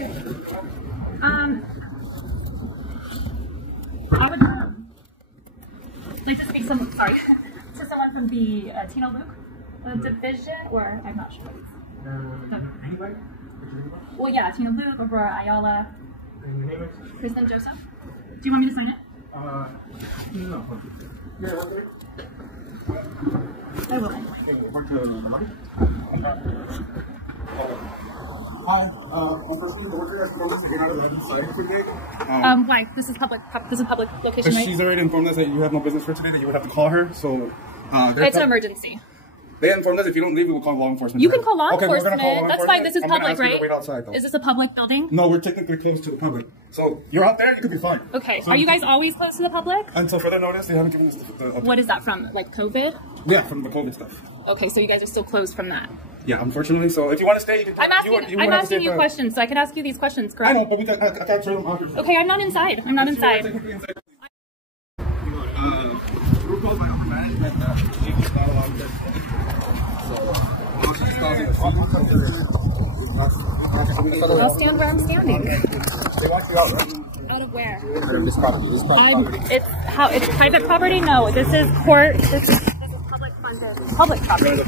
I would like to speak to someone from the Tino Luke division, or I'm not sure. Anybody? Well, yeah, Tino Luke, Aurora Ayala. And your name is? Kristen Joseph. Do you want me to sign it? No. Yeah, okay. I will. Hi, why? This is public location, right? She's already informed us that you have no business for today, that you would have to call her, so... it's an emergency. They informed us if you don't leave, we will call law enforcement. You can call law enforcement. We're gonna call law That's enforcement. fine. This is public, right? Wait outside, though. Is this a public building? No, we're technically close to the public. So you're out there, you could be fine. Okay. So, are you guys always close to the public? Until further notice, they haven't given us the What is that from? Like COVID? Yeah, from the COVID stuff. Okay, so you guys are still closed from that. Yeah, unfortunately. So if you want to stay, you can. I'm asking you questions, so I can ask you these questions, correct? I know, but we got. I can't turn them on. Okay, I'm not inside. I'm not inside. We're closed by upper management. She's not allowed to. I'll stand where I'm standing. They want you out, right? Out of where? This property. It's private property? No, this is court. This is public funded. Public property.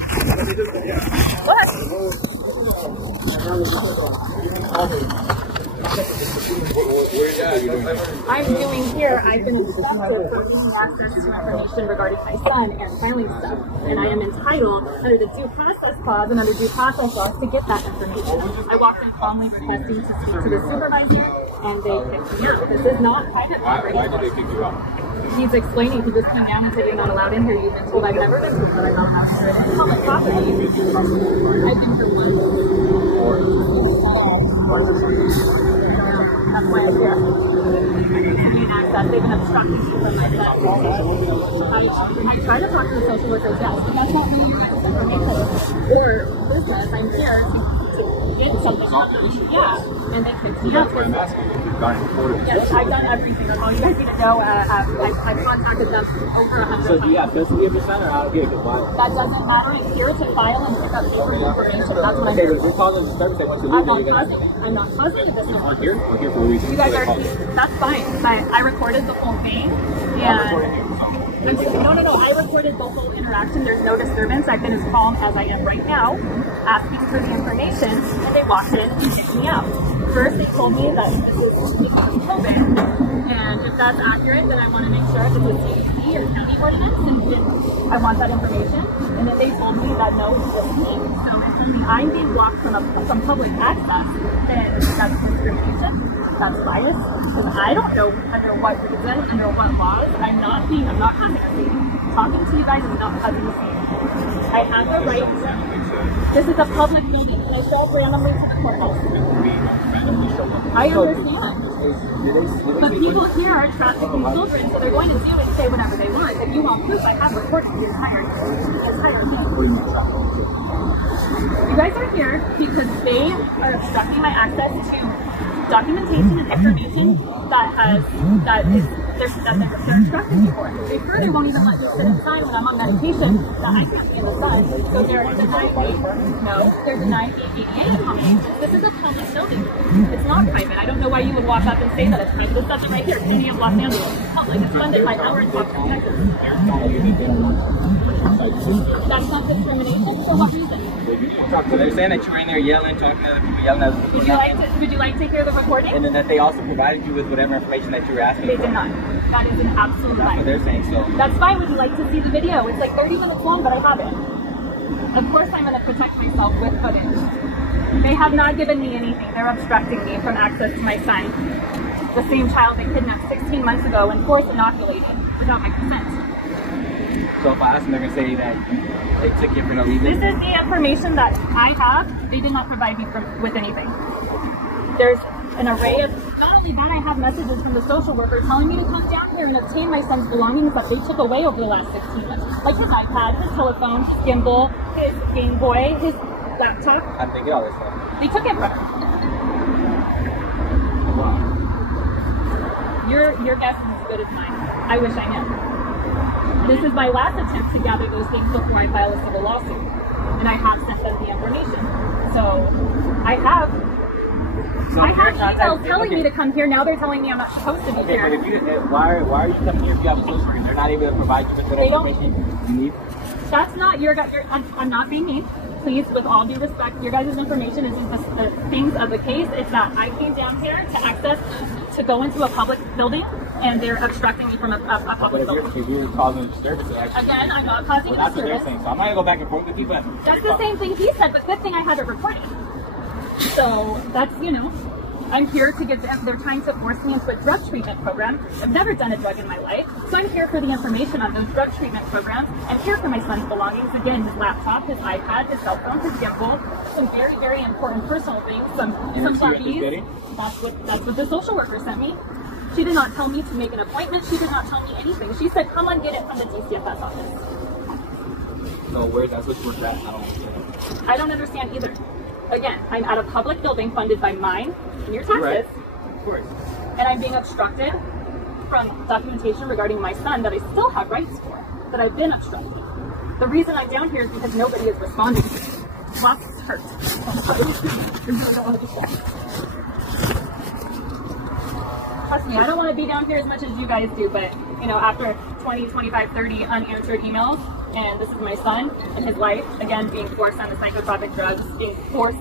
What? I'm doing here, I've been instructed for gaining access to information regarding my son and filing stuff. And I am entitled under the due process clause and under due process laws to get that information. I walked in calmly requesting to speak to the supervisor and they picked me up. This is not private property. Why did they pick you up? He's explaining, he just came down and said you're not allowed in here. You've been told I've never been told that I'm not allowed in here. It's public property. I've been here once. That's why I'm here. They've been obstructing me from my son. I try to talk to the social worker, yes, but that's not really your guys' information or business. I'm here to get something from them. Yeah, and they picked me up. Yes, I've done everything. That's all you guys need to know. I've contacted them over 100 times. So do you have custody of your son or how do you get why? That doesn't matter. I'm here to file and pick up paper information. That's what I'm okay, here but if you're causing disturbance, they want you to I'm leave. not causing it. I'm not causing it. I'm here for a reason. You guys are, that's fine. I recorded the whole thing. And no. I recorded the whole interaction. There's no disturbance. I've been as calm as I am right now, asking for the information, and they walked in and kicked me out. First, they told me that this is COVID, and if that's accurate, then I want to make sure if it's a CDC or county ordinance, and I want that information. And then they told me that no, it's just me. So if only I'm being blocked from public access, then that's discrimination. That's bias, because I don't know under what reason, under what laws. I'm not causing a scene. Talking to you guys is not causing a scene. I have the right. This is a public building. Can I show up randomly to the courthouse? I understand. But people here are trafficking children, so they're going to do and say whatever they want. If you want proof, I have recorded the entire thing. You guys are here because they are obstructing my access to documentation and information that they're instructing me for. They further won't even let me sit inside when I'm on medication that I can't be in the sun. So they're denying me ADA accommodations. This is a public building. It's not private. I don't know why you would walk up and say that it's private. This says it right here, City of Los Angeles. It's public. It's funded by our Trafficking, Texas. That's not discrimination. For what reason? So they're saying that you were in there yelling, talking to other people, yelling at other people. Would you like to hear the recording? And then that they also provided you with whatever information that you were asking They for. did not. That is an absolute lie. That's what they're saying, so. That's fine. Would you like to see the video? It's like 30 minutes long, but I have it. Of course I'm going to protect myself with footage. They have not given me anything. They're obstructing me from access to my son. The same child they kidnapped 16 months ago and force inoculated without my consent. So if I ask them, they're going to say that they took it for no reason? This is the information that I have. They did not provide me with anything. There's an array of, not only that, I have messages from the social worker telling me to come down here and obtain my son's belongings that they took away over the last 16 months. Like his iPad, his telephone, his gimbal, his Game Boy, his laptop. How did they get all this stuff? They took it from him. Your guess is as good as mine. I wish I knew. This is my last attempt to gather those things before I file a civil lawsuit. And I have sent them the information. So I have So I have emails telling me to come here. Now they're telling me I'm not supposed to be okay, here. but if you, why are you coming here if you have a social worker? They're not able to provide you with the information you need? That's not I'm not being mean. Please, with all due respect, your guys' information isn't the things of the case. It's that I came down here to go into a public building, and they're obstructing me from a public building. If you're causing disturbance, again, I'm not causing that's what they're disturbance. saying. So I'm not gonna go back and forth with you, but that's the same thing he said. But good thing I had it recorded. So that's, you know, I'm here to get them. They're trying to force me into a drug treatment program. I've never done a drug in my life, so I'm here for the information on those drug treatment programs. I'm here for my son's belongings. Again, his laptop, his iPad, his cell phone, his gimbal, some very, very important personal things, some puppies. That's what the social worker sent me. She did not tell me to make an appointment. She did not tell me anything. She said, come and get it from the DCFS office. So where's that social worker at? I don't understand either. Again, I'm at a public building funded by mine and your taxes. Right. Of course. And I'm being obstructed from documentation regarding my son that I still have rights for, that I've been obstructed. The reason I'm down here is because nobody is responding to me. Lots hurt. Trust me, I don't want to be down here as much as you guys do, but you know, after 20, 25, 30 unanswered emails, and this is my son and his wife, again, being forced on the psychotropic drugs, being forced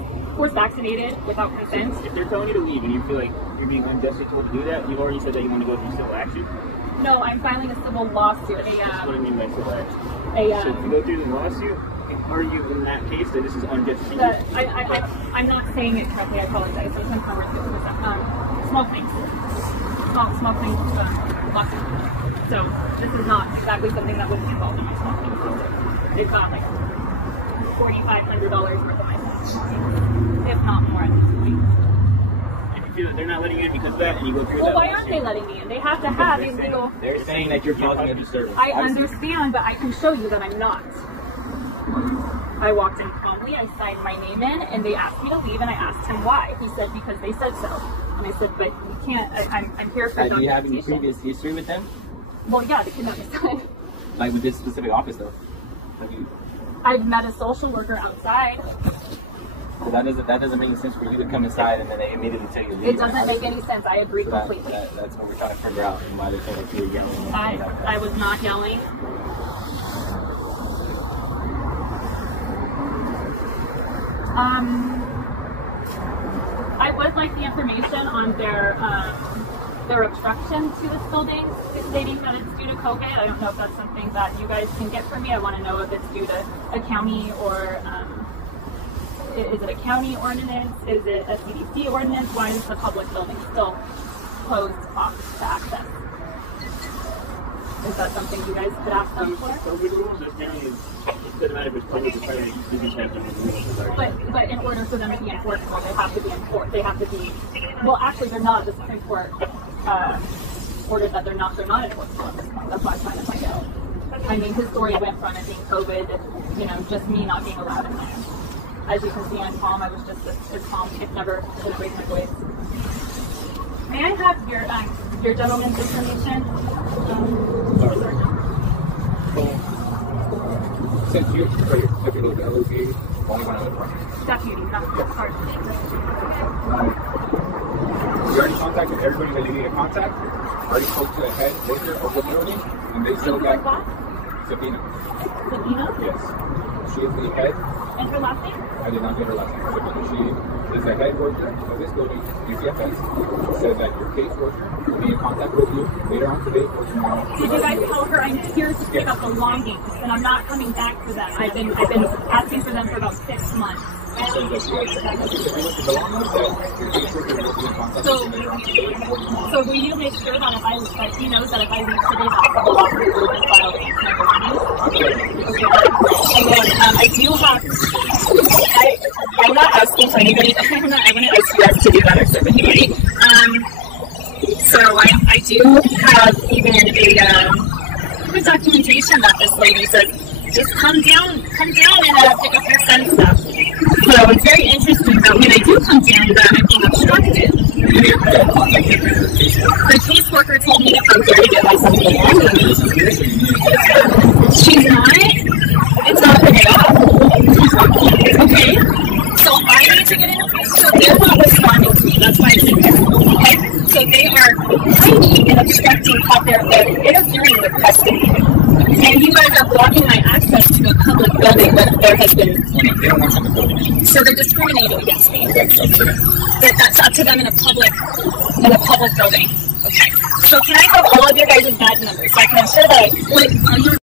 vaccinated without consent. If they're telling you to leave and you feel like you're being unjustly told to do that, you've already said that you want to go through civil action. No, I'm filing a civil lawsuit. That's what I mean by civil action. So if you go through the lawsuit, are you in that case that this is unjust? I'm not saying it correctly. I apologize. Sometimes I'm working with small things. Small things lawsuit. So this is not exactly something that would be involved in my small things lawsuit. It's got like $4,500 worth of my small things, if not more at this point. If you feel that they're not letting you in because of that, and you go through Well, why aren't they letting me in? They have to have a legal. They're saying that you're causing a disturbance. I understand, but I can show you that I'm not. I walked in calmly, I signed my name in, and they asked me to leave, and I asked him why. He said, because they said so. And I said, but you can't, I'm here for documentation. Do you have any previous history with them? Well, yeah, the kidnapping side. Like with this specific office, though? I've met a social worker outside. So that doesn't make any sense for you to come inside and then they immediately tell you to leave. It doesn't make any sense. I agree completely. That's what we're trying to figure out, and why they feel like you were yelling. I was not yelling. I would like the information on their obstruction to this building, stating that it's due to COVID. I don't know if that's something that you guys can get for me. I want to know if it's due to a county or is it a county ordinance? Is it a CDC ordinance? Why is the public building still closed off to access? Is that something you guys could ask them for? COVID rules, it doesn't matter if it's public or private, you just have to make rules. But in order for them to be enforceable, they have to be enforced. They have to be, well, actually, they're not. The Supreme Court ordered that they're not enforceable at this point. That's why I'm trying to find out. I mean, his story went from it being COVID, you know, just me not being allowed in there. As you can see, I'm calm. I was just as calm. It's never going to raise my voice. May I have your gentleman's information? Since you're deputy, deputy, not sorry. You already contacted everybody that you need to contact. Already spoke to the head worker of the building, and they still got Sabina. Sabina? Yes. She is the head. And her last name? I did not get her last name. She is the head worker of this building, DCFS. Said that your caseworker will be in contact with you later on today or tomorrow. Did you guys tell her I'm here to pick up belongings and I'm not coming back for them? I've been asking for them for about 6 months. So will you make sure that if he knows that if I leave today, that the lawsuit will be filed against my business? And then I do have. I'm not asking for anybody. I wouldn't ask you guys to do that or serve anybody. So I do have even a documentation that this lady says, just come down and pick up your son's stuff. So it's very interesting that when I do come down that I'm being obstructed. The caseworker told me to come here to get my son along. She's not. It's not picking up. Okay. So I need to get in. So they're not responding to me. That's They don't want you in the building. So they're discriminating against me. That's up to them. That's up to them in a public building. Okay. So can I have all of your guys' badge numbers so I can ensure that, like, are you